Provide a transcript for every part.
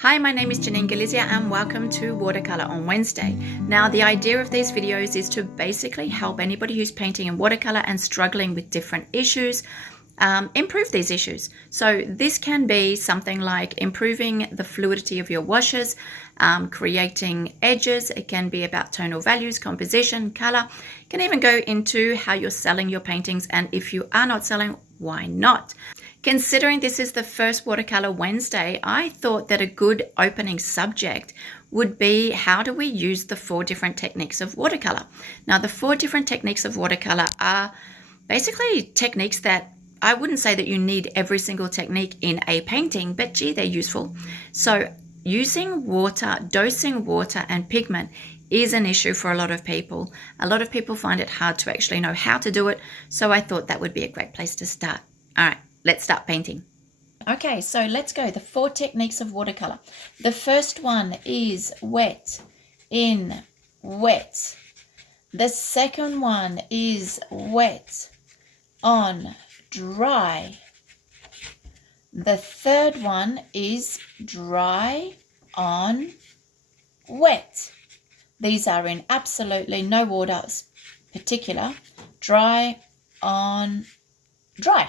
Hi, my name is Janine Gallizia and welcome to Watercolor on Wednesday. Now, the idea of these videos is to basically help anybody who's painting in watercolor and struggling with different issues improve these issues. So this can be something like improving the fluidity of your washes, creating edges. It can be about tonal values, composition, color. It can even go into how you're selling your paintings, and if you are not selling, why not? Considering this is the first Watercolor Wednesday, I thought that a good opening subject would be how do we use the 4 different techniques of watercolor. Now, the 4 different techniques of watercolor are basically techniques that I wouldn't say that you need every single technique in a painting, but gee, they're useful. So using water, dosing water and pigment is an issue for a lot of people. A lot of people find it hard to actually know how to do it. So I thought that would be a great place to start. All right, let's start painting. Okay, so let's go. The 4 techniques of watercolor. The first one is wet in wet. The second one is wet on dry. The third one is dry on wet. These are in absolutely no order particular. Dry on dry.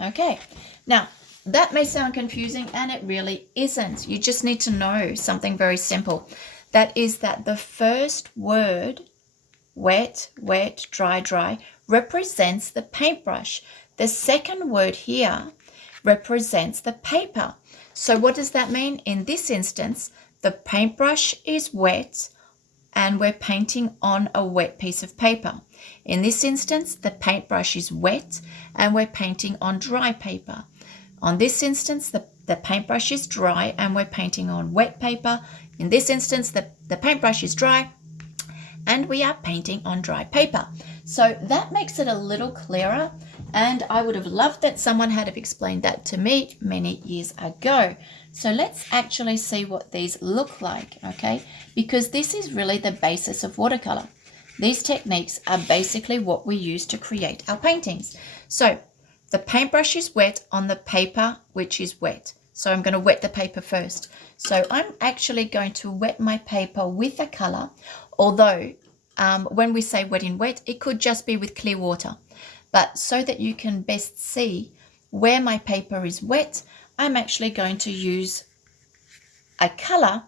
Okay, now that may sound confusing, and it really isn't. You just need to know something very simple. That is that the first word, wet, wet, dry, dry, represents the paintbrush. The second word here represents the paper. So what does that mean? In this instance, the paintbrush is wet and we're painting on a wet piece of paper. In this instance, the paintbrush is wet and we're painting on dry paper. On this instance, the paintbrush is dry and we're painting on wet paper. In this instance, the paintbrush is dry and we are painting on dry paper. So that makes it a little clearer, and I would have loved that someone had have explained that to me many years ago. So let's actually see what these look like, okay? Because this is really the basis of watercolor. These techniques are basically what we use to create our paintings. So the paintbrush is wet on the paper, which is wet. So I'm going to wet the paper first. So I'm actually going to wet my paper with a color, although when we say wet in wet, it could just be with clear water. But so that you can best see where my paper is wet, I'm actually going to use a color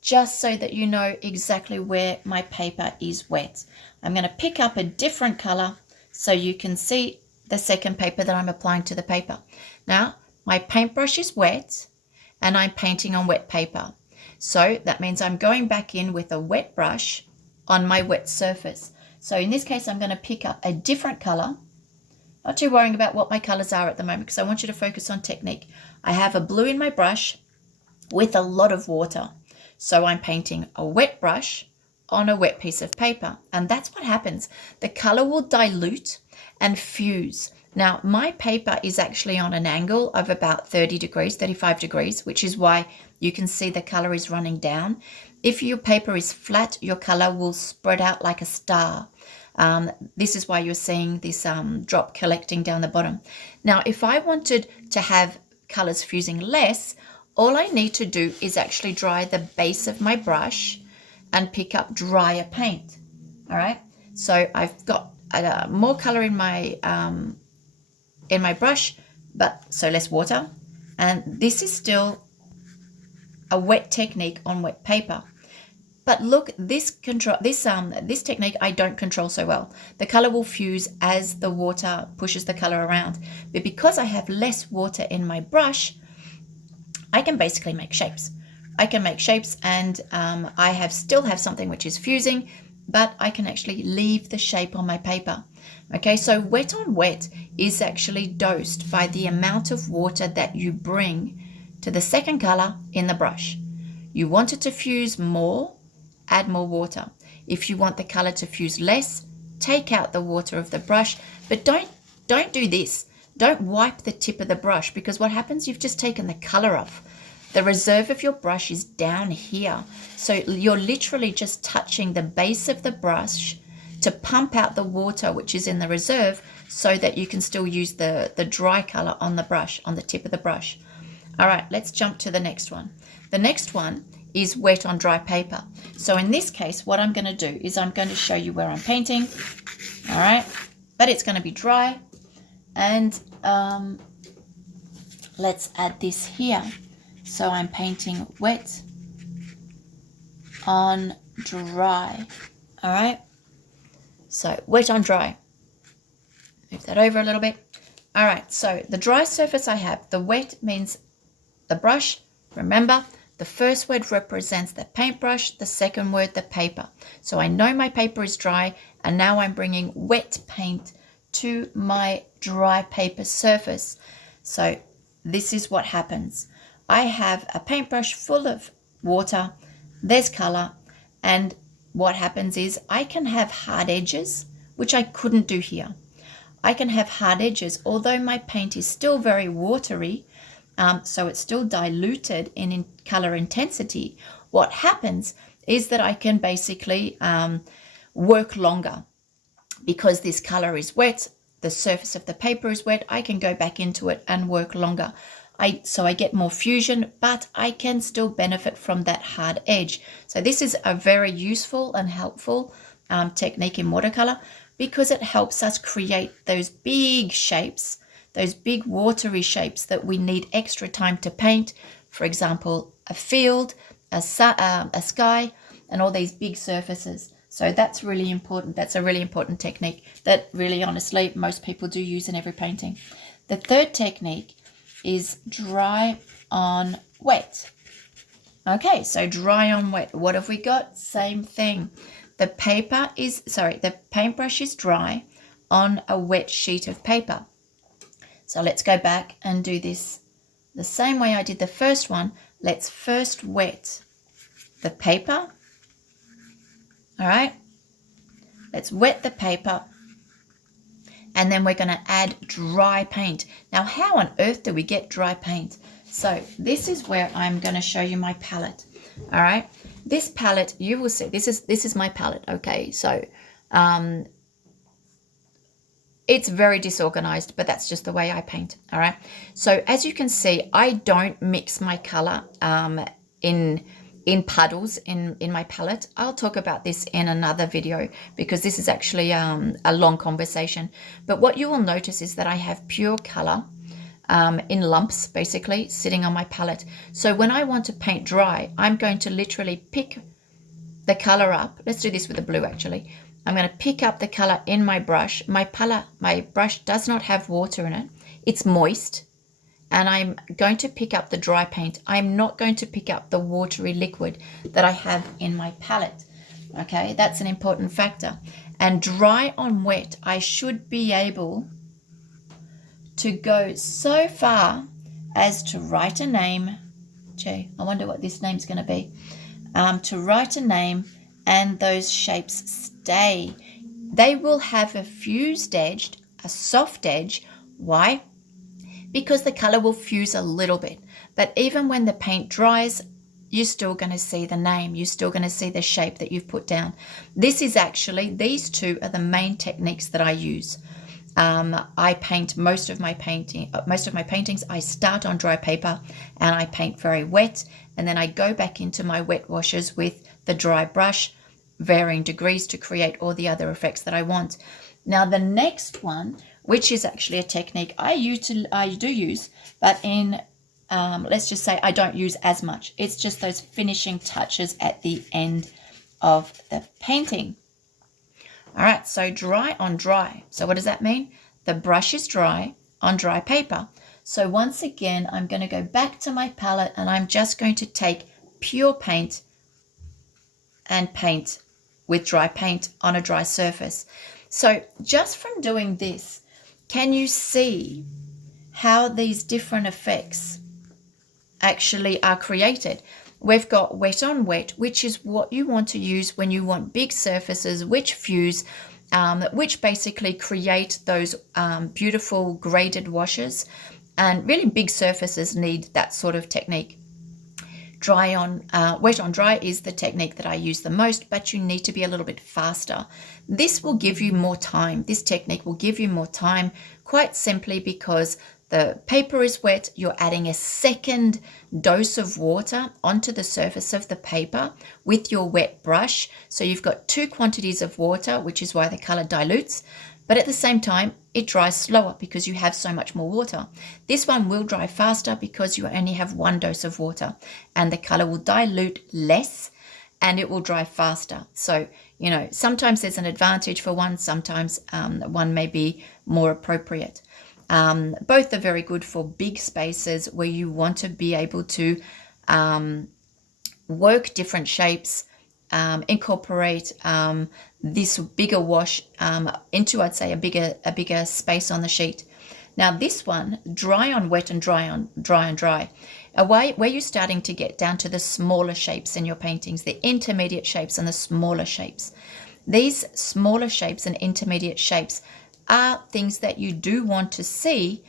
just so that you know exactly where my paper is wet. I'm going to pick up a different color so you can see the second paper that I'm applying to the paper. Now, my paintbrush is wet and I'm painting on wet paper. So that means I'm going back in with a wet brush on my wet surface. So in this case, I'm going to pick up a different color. Not too worrying about what my colors are at the moment because I want you to focus on technique. I have a blue in my brush with a lot of water. So I'm painting a wet brush on a wet piece of paper. And that's what happens. The color will dilute and fuse. Now, my paper is actually on an angle of about 30 degrees, 35 degrees, which is why you can see the color is running down. If your paper is flat, your color will spread out like a star. This is why you're seeing this drop collecting down the bottom. Now, if I wanted to have colors fusing less, all I need to do is actually dry the base of my brush and pick up drier paint. All right. So I've got more color in my brush, but so less water. And this is still a wet technique on wet paper. But look, this technique I don't control so well. The color will fuse as the water pushes the color around. But because I have less water in my brush, I can basically make shapes. I can make shapes, and I still have something which is fusing, but I can actually leave the shape on my paper. Okay, so wet on wet is actually dosed by the amount of water that you bring to the second color in the brush. You want it to fuse more, add more water. If you want the color to fuse less, take out the water of the brush, but don't do this. Don't wipe the tip of the brush, because what happens, you've just taken the color off. The reserve of your brush is down here. So you're literally just touching the base of the brush to pump out the water which is in the reserve so that you can still use the dry color on the brush, on the tip of the brush. All right, let's jump to the next one. The next one is wet on dry paper. So in this case, what I'm going to do is I'm going to show you where I'm painting. All right, but it's going to be dry. And let's add this here. So I'm painting wet on dry. All right, so wet on dry. Move that over a little bit. All right, so the dry surface I have, the wet means the brush. Remember, the first word represents the paintbrush, the second word the paper. So I know my paper is dry, and now I'm bringing wet paint to my dry paper surface. So this is what happens. I have a paintbrush full of water, there's color, and what happens is I can have hard edges, which I couldn't do here. I can have hard edges, although my paint is still very watery, so it's still diluted in color intensity. What happens is that I can basically work longer because this color is wet, the surface of the paper is wet. I can go back into it and work longer. So I get more fusion, but I can still benefit from that hard edge. So this is a very useful and helpful technique in watercolor because it helps us create those big shapes, those big watery shapes that we need extra time to paint. For example, a field, a sky, and all these big surfaces. So that's really important. That's a really important technique that really, honestly, most people do use in every painting. The third technique is dry on wet. Okay, so dry on wet. What have we got? Same thing. The paintbrush is dry on a wet sheet of paper. So let's go back and do this the same way I did the first one. Let's first wet the paper. All right, let's wet the paper, and then we're going to add dry paint. Now, how on earth do we get dry paint? So this is where I'm going to show you my palette. All right, this palette, you will see, this is my palette. Okay, so it's very disorganized, but that's just the way I paint. All right, so as you can see, I don't mix my color in puddles in my palette. I'll talk about this in another video because this is actually a long conversation. But what you will notice is that I have pure color in lumps, basically, sitting on my palette. So when I want to paint dry, I'm going to literally pick the color up. Let's do this with the blue, actually. I'm going to pick up the color in my brush. My brush does not have water in it. It's moist. And I'm going to pick up the dry paint. I'm not going to pick up the watery liquid that I have in my palette. Okay, that's an important factor. And dry on wet, I should be able to go so far as to write a name. Gee, I wonder what this name's going to be. To write a name, and those shapes stay. They will have a fused edge, a soft edge. Why? Because the color will fuse a little bit. But even when the paint dries, you're still going to see the name. You're still going to see the shape that you've put down. This is actually, these two are the main techniques that I use. I paint most of my paintings. I start on dry paper and I paint very wet. And then I go back into my wet washes with the dry brush, varying degrees to create all the other effects that I want. Now the next one, which is actually a technique I do use, but in, let's just say I don't use as much. It's just those finishing touches at the end of the painting. All right, so dry on dry. So what does that mean? The brush is dry on dry paper. So once again, I'm going to go back to my palette and I'm just going to take pure paint and paint with dry paint on a dry surface. So just from doing this, can you see how these different effects actually are created? We've got wet on wet, which is what you want to use when you want big surfaces, which fuse, which basically create those beautiful graded washes. And really big surfaces need that sort of technique. Wet on dry is the technique that I use the most, but you need to be a little bit faster. This will give you more time. This technique will give you more time, quite simply because the paper is wet, you're adding a second dose of water onto the surface of the paper with your wet brush. So you've got two quantities of water, which is why the color dilutes, but at the same time, it dries slower because you have so much more water. This one will dry faster because you only have one dose of water, and the color will dilute less and it will dry faster. So, you know, sometimes there's an advantage for one, sometimes one may be more appropriate. Both are very good for big spaces where you want to be able to work different shapes, incorporate this bigger wash into, I'd say, a bigger space on the sheet. Now this one, dry on wet and dry on dry. Where you're starting to get down to the smaller shapes in your paintings, the intermediate shapes and the smaller shapes. These smaller shapes and intermediate shapes are things that you do want to see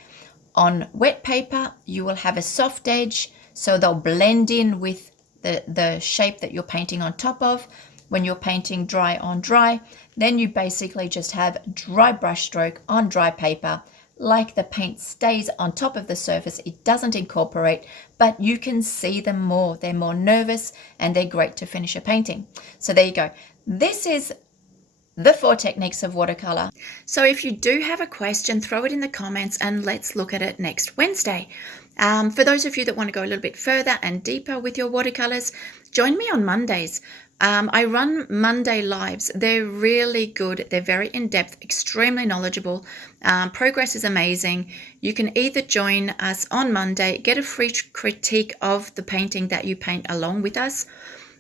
on wet paper. You will have a soft edge, so they'll blend in with the shape that you're painting on top of. When you're painting dry on dry, then you basically just have dry brush stroke on dry paper, like the paint stays on top of the surface. It doesn't incorporate, but you can see them more. They're more nervous and they're great to finish a painting. So there you go. This is the 4 techniques of watercolor. So if you do have a question, throw it in the comments and let's look at it next Wednesday. For those of you that want to go a little bit further and deeper with your watercolors, join me on Mondays. I run Monday lives. They're really good. They're very in-depth, extremely knowledgeable. Progress is amazing. You can either join us on Monday, get a free critique of the painting that you paint along with us.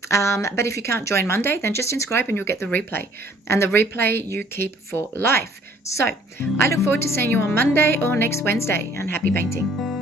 But if you can't join Monday, then just inscribe and you'll get the replay. And the replay you keep for life. So I look forward to seeing you on Monday or next Wednesday, and happy painting.